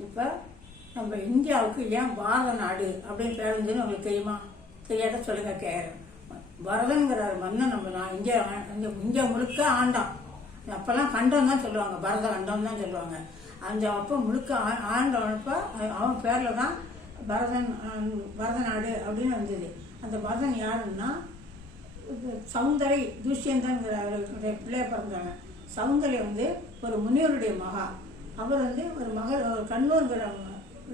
இப்போ நம்ம இந்தியாவுக்கு ஏன் பாரத நாடு அப்படின்னு பேர் வந்துன்னு உங்களுக்கு தெரியுமா? தெரியாத? சொல்லுங்க கேட்குறேன் பரதங்கிற மன்னன் நம்ம நான் இந்தியா ஆ- இந்தியா முழுக்க ஆண்டான். அப்போல்லாம் கண்டம் தான் சொல்லுவாங்க பரத கண்டம் தான் சொல்லுவாங்க. அந்த அப்போ முழுக்க ஆ- ஆண்டவனப்ப அவன் பேரில் தான் பரதன் பரத நாடு அப்படின்னு வந்தது. அந்த பரதன் யாருன்னா சவுந்தரை சௌந்தரை துஷ்யந்தங்கிற அவருடைய பிள்ளைய பிறந்தாங்க சவுந்தரை வந்து ஒரு முனிவருடைய மகா. அவர் வந்து ஒரு மகள் ஒரு கண்ணூருங்கிற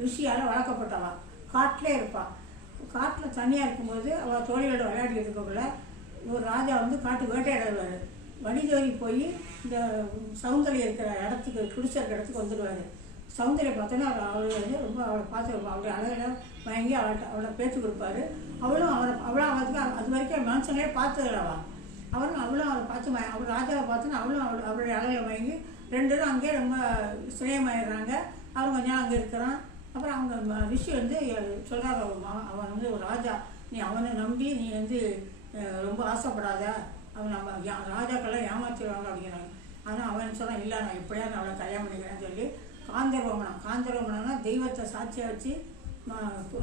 ரிஷியால் வளர்க்கப்பட்டவா. காட்டிலே இருப்பாள் காட்டில் தனியாக இருக்கும்போது அவள் தோழியோட விளையாடிட்டு இருக்கக்குள்ள ஒரு ராஜா வந்து காட்டு வேட்டையாடுவார். வடிதோறி போய் இந்த சௌந்தரியம் இருக்கிற இடத்துக்கு குடிச்சிருக்க இடத்துக்கு வந்துடுவார் சௌந்தரியை பார்த்தோன்னா அவர் அவர் வந்து ரொம்ப அவளை பார்த்து அவருடைய அழகில் வாங்கி அவள்கிட்ட அவளை பேச்சு கொடுப்பாரு. அவளும் அவளை அவளும் அவளுக்கு அது வரைக்கும் மனுஷங்களே பார்த்துக்கிறவா அவரும் அவளும் அவளை பார்த்து அவர் அவள் ராஜாவை பார்த்தோன்னா அவளும் அவள் அவளுடைய அழகில் வாங்கி ரெண்டு பேரும் அங்கேயே ரொம்ப சுயமாயிடுறாங்க. அவன் கொஞ்ச நாள் அங்கே இருக்கிறான். அப்புறம் அவங்க ரிஷி வந்து சொல்கிறார் அவன் வந்து ஒரு ராஜா. நீ அவனை நம்பி நீ வந்து ரொம்ப ஆசைப்படாத. அவன் நம்ம ராஜாக்கள்லாம் ஏமாற்றிடுவாங்க அப்படிங்கிறாங்க. ஆனால் அவன் சொல்கிறான் இல்லை நான் எப்படியாவது அவளை கல்யாணம் பண்ணிக்கிறேன்னு சொல்லி காந்தரோமணம் காந்தரோமணம்னா தெய்வத்தை சாட்சியாக வச்சு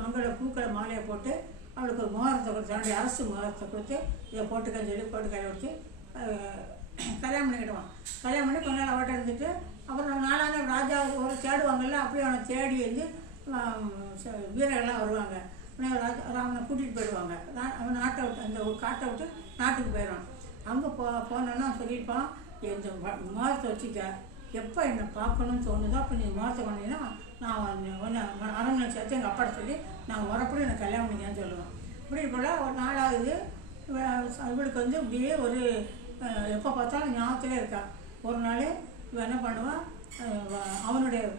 அவங்களோட பூக்களை மாலையை போட்டு அவளுக்கு ஒரு மோகரத்தை கொடுத்து தன்னுடைய அரசு மோகரத்தை கொடுத்து இதை போட்டுக்கன்னு சொல்லி போட்டு கையில் வச்சு கல்யாணம் பண்ணிக்கிடுவான் கல்யாணம் பண்ணி கொஞ்ச நாள் அவட்ட இருந்துட்டு அப்புறம் நாளான ராஜா ஒரு தேடுவாங்கல்ல அப்படியே அவனை தேடி வந்து ச- வீரர்கள்லாம் வருவாங்க. ராஜா அவனை கூட்டிகிட்டு போயிடுவாங்க. அவன் நாட்டை விட்டு அந்த ஒரு காட்டை விட்டு நாட்டுக்கு போயிடுவான். அங்கே போ போனோன்னா சொல்லியிருப்பான் இந்த வ- வச்சுக்க. எப்போ என்னை பார்க்கணும்னு தோணுதோ அப்போ நீ மோதிரத்தை கொண்டீங்கன்னா நான் ஒன்று அரண்மனை சேர்த்து எங்கள் அப்பாட்ட சொல்லி நான் உரப்படி எனக்கு கல்யாணம் பண்ணிக்கன்னு சொல்லுவேன். இப்படி போல் ஒரு நாளாவது இவளுக்கு வந்து இப்படியே ஒரு எப்போ பார்த்தாலும் ஞாபகத்திலே இருக்கா? ஒரு நாள் இவன் என்ன பண்ணுவான்? அவனுடைய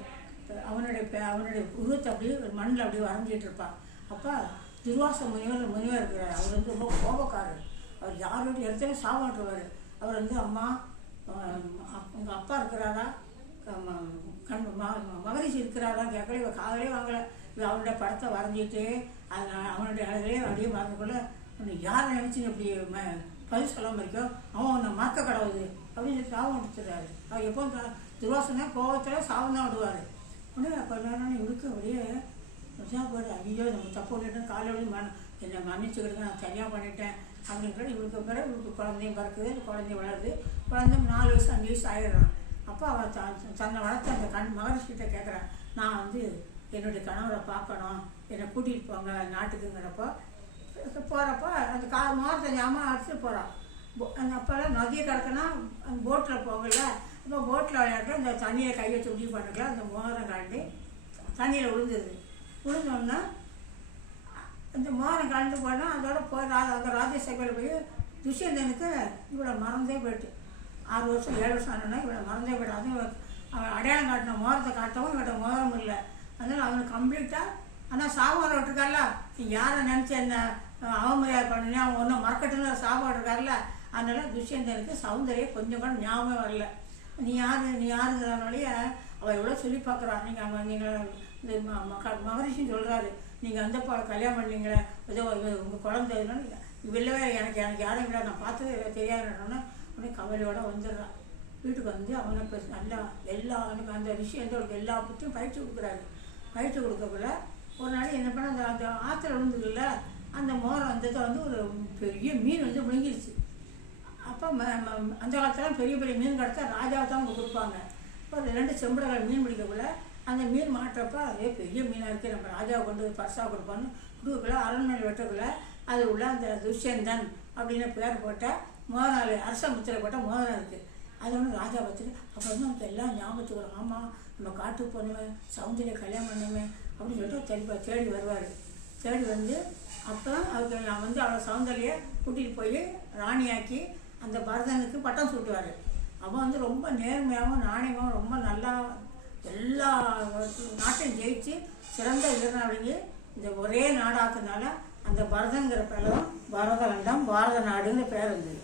அவனுடைய பே- அவனுடைய உருவத்தை அப்படியே மண்ணில் அப்படியே வரைஞ்சிட்டு இருப்பான். அப்போ துர்வாச முனிவர் முனிவர் இருக்கிறார். அவர் வந்து ரொம்ப கோபக்காரர். அவர் யாரோட இடத்துல சாப்பிட்டுருவார் அவர் வந்து அம்மா உங்கள் அப்பா இருக்கிறாரா? க- ம- கண் ம- மகரிஷி இருக்கிறாரா? கேட்கல இவன் காதலே வாங்கலை. இவன் அவனுடைய படத்தை வரைஞ்சிட்டு அதனால் அவனுடைய அழகிலே அப்படியே மறந்துக்குள்ள யாரை நினச்சி இப்படி ம பதில் சொல்ல முடியும் அவன் உன்னை மறக்க கடவுது அப்படின்னு சொல்லி சாபம் கொடுத்துறாரு அவர் எப்போ துர்வாசனே கோபத்தில் சாபம் தான் விடுவார். உடனே அப்போ நேரம் இவருக்கு அப்படியே நிஜா போடு ஐயோ நம்ம தப்பு பண்ணிட்டோம் காலையில் மன என்னை மன்னிச்சுக்கிட்டு நான் சரியாக பண்ணிட்டேன். அப்படின்னு இவருக்கு பிறகு இவருக்கு குழந்தையும் பிறக்குது. குழந்தையும் வளருது. குழந்தையும் நாலு வயசு அஞ்சு வயசு ஆகிடுறான் அப்போ அவன் தன்னை வளர்த்த அந்த கண் மகரிஷிகிட்ட கேட்குறான் நான் வந்து என்னுடைய கணவரை பார்க்கணும். என்னை கூட்டிகிட்டு போங்க நாட்டுக்குங்கிறப்போ போகிறப்போ அந்த கா மோரத்தை ஞாபகம் அடிச்சுட்டு போகிறான் அந்த அப்போல்லாம் நதியை கிடக்குன்னா அந்த போட்டில் போகல இப்போ போட்டில் விளையாட்டு அந்த தண்ணியை கையை சுட்டி பண்ணிக்கலாம் அந்த மோரம் காட்டி தண்ணியில் விழுந்துருது விழுந்தோன்னா அந்த மோரம் கலந்து போனால் அதோட போய் அந்த ராஜசபையில் போய் துஷ்யந்தனுக்கு இவ்வளோ மறந்தே போயிட்டு. ஆறு வருஷம் ஏழு வருஷம் ஆனோன்னா இவளை மறந்தே போயிட்டு. அதுவும் அவன் அடையாளம் காட்டின மோரத்தை காட்டவும் இவட்ட மோரம் இல்லை. அதனால் அவனுக்கு கம்ப்ளீட்டாக ஆனால் சாப்பாடு விட்டுருக்கார்ல. யாரை நினச்சி என்ன? அவமரியாதை பண்ணி அவன் ஒன்றும் மறக்கட்டுன்னு சாப்பாடு இருக்கார்ல அதனால துஷ்யந்தனுக்கு சௌந்தரியம் கொஞ்சம் கூட ஞாபகம் வரல. நீ யாரு நீ யாருங்கிறனாலேயே அவள் எவ்வளோ சொல்லி பார்க்குறா. நீங்கள் அவன் நீங்கள் இந்த ம- மக- மகரிஷின்னு சொல்கிறாரு நீங்கள் அந்த கல்யாணம் பண்ணீங்களே? ஏதோ உங்கள் குழந்தை இல்லவே எனக்கு எனக்கு யாரும் இல்லை. நான் பார்த்தது இல்லை தெரியாதுன்னு உடனே கவலையோடு வந்துடுறான் வீட்டுக்கு வந்து அவனை இப்போ நல்லா எல்லா அவனுக்கு அந்த விஷயம் எல்லா புத்தையும் பயிற்சி கொடுக்குறாரு. பயிற்சி கொடுக்கக்குள்ள ஒரு நாள் என்ன பண்ண அந்த அந்த ஆற்றுல விழுந்ததுல அந்த மோரம் வந்ததை வந்து ஒரு பெரிய மீன் வந்து முழுங்கிருச்சு. அப்போ ம- ம- அந்த காலத்துல பெரிய பெரிய மீன் கிடச்சா ராஜாவை தான் அவங்க கொடுப்பாங்க. இப்போ ஒரு ரெண்டு செம்படங்கள் மீன் பிடிக்கக்குள்ள அந்த மீன் மாட்டுறப்ப அதே பெரிய மீனாக இருக்குது நம்ம ராஜாவை கொண்டு போய் பரிசாக கொடுப்போம்னு கொடுக்கக்குள்ள அரண்மனை வெட்டக்குள்ள அது உள்ள அந்த துஷ்யந்தன் அப்படின்னு பேர் போட்ட மோதனால் அரச முத்திரை போட்ட மோதனம் இருக்குது அது ஒன்று ராஜா பார்த்துட்டு அப்போ வந்து நமக்கு எல்லாம் ஞாபகத்துக்கு வரும். ஆமாம் நம்ம காட்டுக்கு போனோமே சௌந்தரிய கல்யாணம் பண்ணணுமே அப்படின்னு சொல்லிட்டு தேடி தேடி வருவார். தேடி வந்து அப்போ அதுக்கு நான் வந்து அவளை சௌந்தரிய கூட்டிகிட்டு போய் ராணியாக்கி அந்த பரதனுக்கு பட்டம் சூட்டுவார். அவன் வந்து ரொம்ப நேர்மையாகவும் நாணயமாகவும் ரொம்ப நல்லா எல்லா நாட்டையும் ஜெயிச்சு சிறந்த வீரனாளிங்க இந்த ஒரே நாடாக்குனால அந்த பரதங்கிற பேரும் பரதகண்டம் பாரத நாடுங்கிற பேர் இருந்தது.